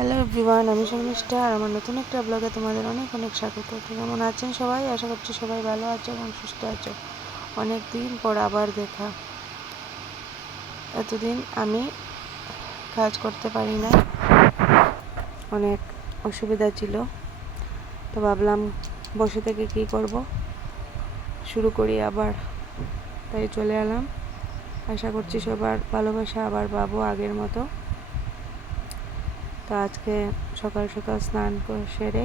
Hello everyone, আমি শর্মিষ্ঠা আর আমার নতুন একটা ব্লগে তোমাদের অনেক অনেক স্বাগত। কেমন আছেন সবাই? আশা করছি সবাই ভালো আছো এবং সুস্থ আছো। অনেক দিন পর আবার দেখা। এতদিন আমি কাজ করতে পারি না, অনেক অসুবিধা ছিল, তো ভাবলাম বসে থেকে কি করব, শুরু করি আবার। তাই চলে এলাম। আশা করছি সবার ভালোবাসা আবার পাবো আগের মতো। তো আজকে সকাল সকাল স্নান করে সেরে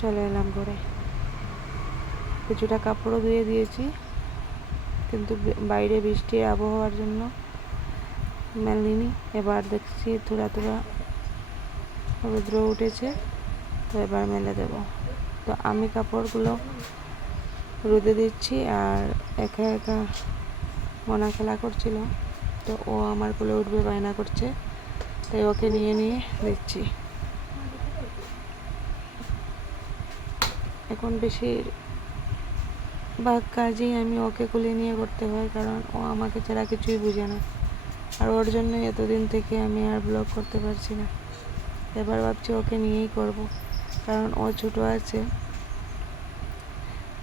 চলে এলাম ঘরে। কিছুটা কাপড়ও ধুয়ে দিয়েছি, কিন্তু বাইরে বৃষ্টি আবহাওয়ার জন্য মেলিনি। এবার দেখছি থোড়া থোড়া রৌদ্র উঠেছে, তো এবার মেলে দেব। তো আমি কাপড়গুলো রোদে দিচ্ছি আর একা একা মনা খেলা করছিল, তো ও আমার কোলে উঠবে বায়না করছে, তাই ওকে নিয়ে নিয়ে দিচ্ছি। এখন বেশিরভাগ কাজই আমি ওকে কোলে নিয়ে করতে হয়, কারণ ও আমাকে ছাড়া কিছুই বুঝে না। আর ওর জন্যই এতদিন থেকে আমি আর ব্লগ করতে পারছি না। এবার ভাবছি ওকে নিয়েই করব, কারণ ও ছোট আছে।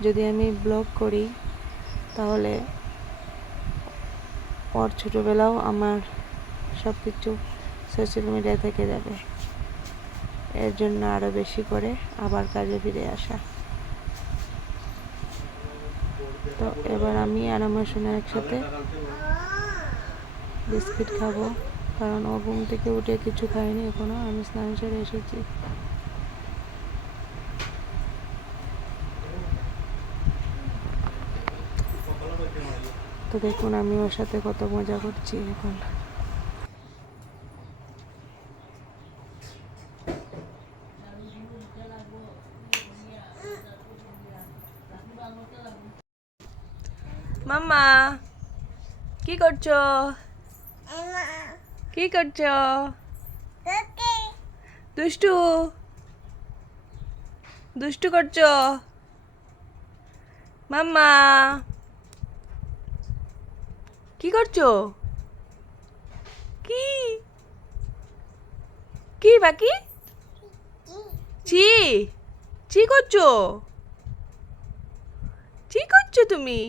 যদি আমি ব্লগ করি তাহলে ওর ছোটোবেলাও আমার সব কিছু সোশ্যাল মিডিয়া থেকে যাবে। এর জন্য আরও বেশি করে আবার কাজে ফিরে আসা। তো এবার আমি আর আমার সোনা একসাথে বিস্কিট খাবো, কারণ ও ঘুম থেকে উঠে কিছু খায়নি এখনো। আমি স্নান সেরে এসেছি। তো দেখুন আমি ওর সাথে কত মজা করছি এখন। মাম্মা কি করছো? কি করছো? দুষ্টু দুষ্টু করছো? মাম্মা কি করছো? কি কি বাকি চি চি করছো? চি করছো তুমি?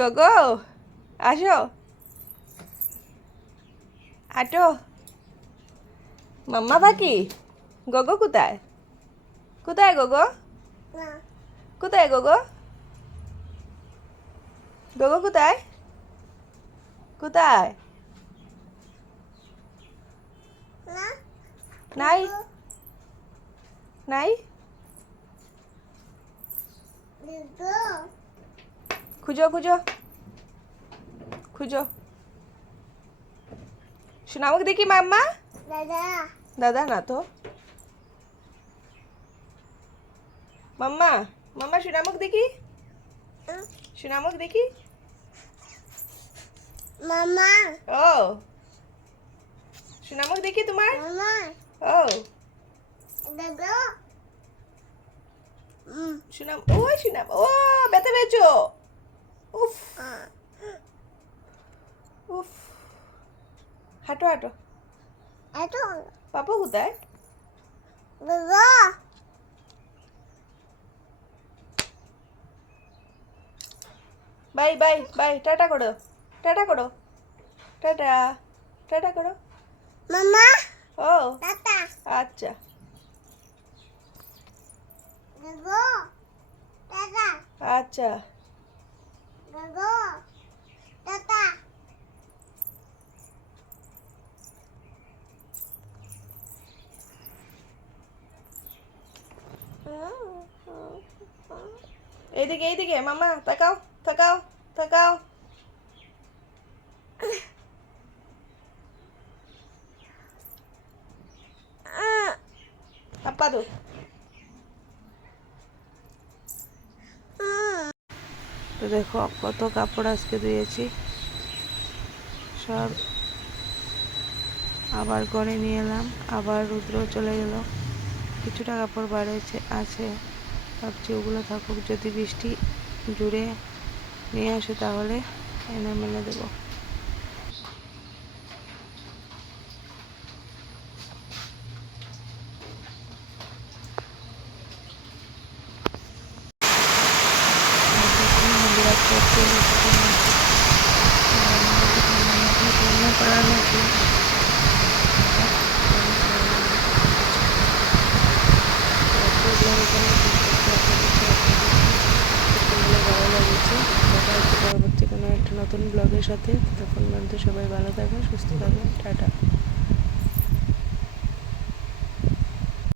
গগো আসো, হাঁটো। মাম্মা বাকি গগো কোথায়? কোথায় গগো? কোথায় গগো? গগো কোথায়? কোথায়? নাই নাই, খুঁজো খুঁজো খুঁজো। শোনামুখ দেখি মাম্মা। দাদা না তো। মাম্মা মাম্মা শোনামুখ দেখি, শোনামুখ দেখি। মাম্মা ও শোনামুখ দেখি তোমার। ও শোনাম, ওই শোনাম। ও ব্যথা পেয়েছো? উফ উফ, হাঁটো হাঁটো। পাপা কোথায়? বাই বাই বাই, টাটা করো, টাটা করো, টাটা টাটা করো মাম্মা। ও টাটা। আচ্ছা আচ্ছা। এইদিকে এইদিকে মাম্মা, তাকাও তাকাও তাকাও। আপা দো। তো দেখো কত কাপড় আজকে ধুয়েছি, সব আবার ঘরে নিয়ে এলাম, আবার রুদ্র চলে গেল। কিছুটা কাপড় বার হয়েছে আছে, ভাবছি ওগুলো থাকুক, যদি বৃষ্টি জুড়ে নিয়ে আসে তাহলে এনে মেলে দেবো। ভালো লেগেছে, দেখা হচ্ছে পরবর্তী কোনো একটা নতুন ব্লগের সাথে। তখন পর্যন্ত সবাই ভালো থাকবেন, সুস্থ থাকবেন, টাটা।